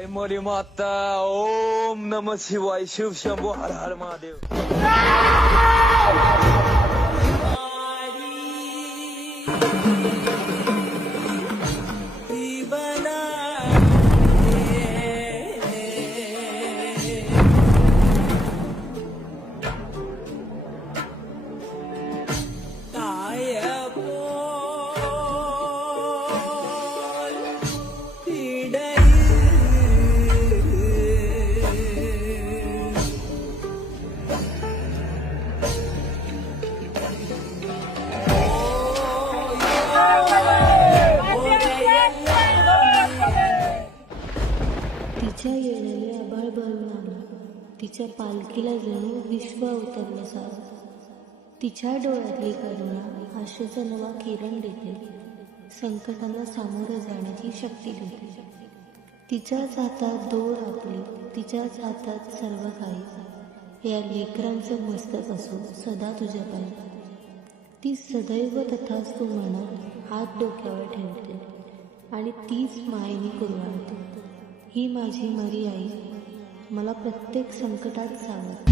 आई मोरी माता ओम नमः शिवाय शिव शंभो हर हर महादेव. तिच्या येण्याने आभाळ भरून आलं. तिच्या पालखीला जणू विश्व अवतरल्यासारखं. तिच्या डोळ्यातली करुणा आशेचा नवा किरण देते, संकटांना सामोरं जाण्याची शक्ती देते. तिच्याच हातात दोर आपली, तिच्याच हातात सर्व काही. या लेकरांचं मस्तक असो सदा तुझ्या पायी. ती सदैव तथास्तु म्हणत हात डोक्यावर ठेवते आणि तीच मायेने कुरवाळते. ही माझी मरी आई मला प्रत्येक संकटात सावरते.